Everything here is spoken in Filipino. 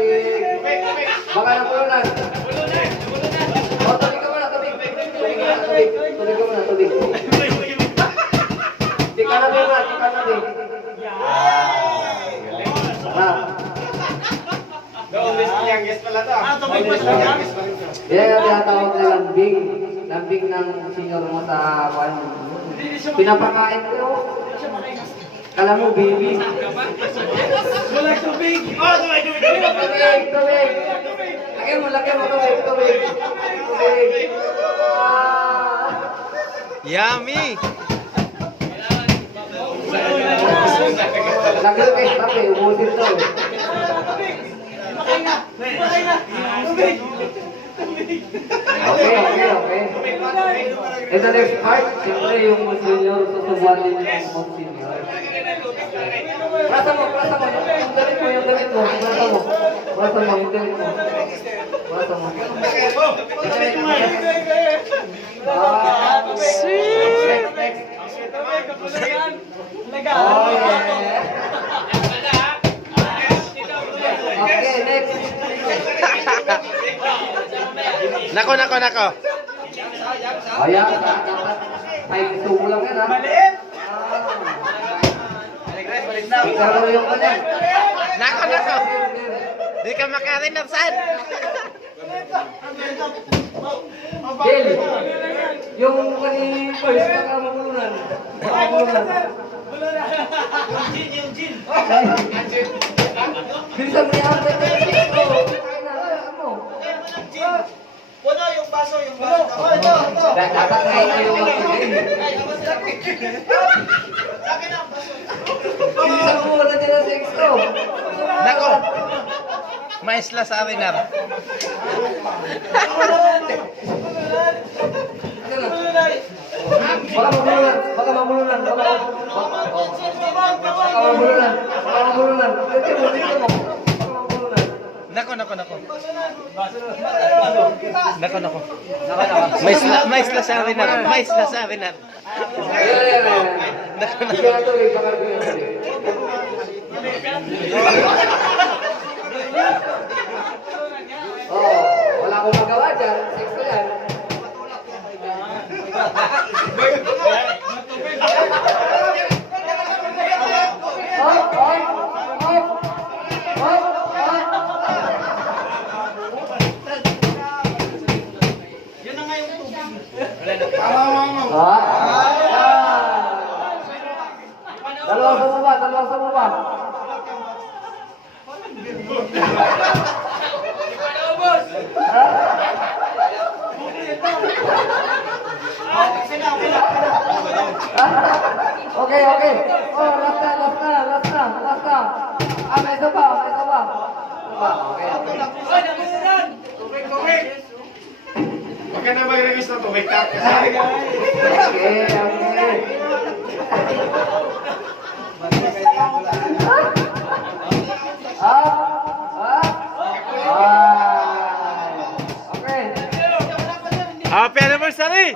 Baka nabulunan. O, tubig ka muna, tubig. Tubig ka muna, tubig. Di ka nabulunan, di ka nabig. Guess pala to. Tubig pa siya. Yan ang tinatawag na lambing. Lambing ng senior mo sa kwan. Pinapakain ko. Kala mo, baby. Wala tubig. Tubig. Lagyan mo, tubig. Tubig. Yummy! Lagyan mo kayo, papi. Ubusin to. Patay na. Tubig. Okay. Ito next part, siyempre yung senior, susubuan din yung mga senior. Prasa mo, yung damit mo. Prasa mo, yung damit mo. Sweet! Oh, yeah. Okay, next. Nako! Ayan, dapat 5-2 lang yan, ha? Maliit. Ikaw yung kanan. Nako! Di ka makarinarsan! Jill, yung kanina first, baka mabulunan. Yung Jin. Bilisan mo yan, Wala yung baso. dapat na ito yung Akin ang baso. bilisan mo wala din ang sexto. Nako! Maisla sa arinar. Baka mabulunan. Tingnan mo. Nako! Maisla sa arinar. Oh, wala akong magawa dyan. Sexto yan. Yun na nga yung tubig. Dalawa sa baba. Okay. Oh, last na. May isa pa. Okay. Tubig. Huwag ka na mag-release ng tubig tap. Okay. Okay. Happy anniversary!